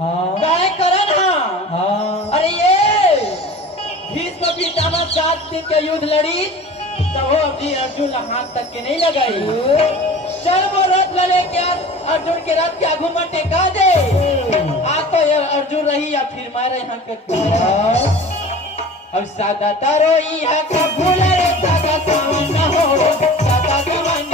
काय करन अरे ये भीष्म पितामह 7 दिन के युद्ध लड़ी तो वो अपनी अर्जुन हाथ तक के नहीं लगाई। चल वो रथ ले क्या अर्जुन के रथ के आगू में टेका दे। आ तो ये अर्जुन रही या फिर मारे यहाँ पे अब सादा तारो यहाँ का भूल रे सादा सावन हो सादा जवान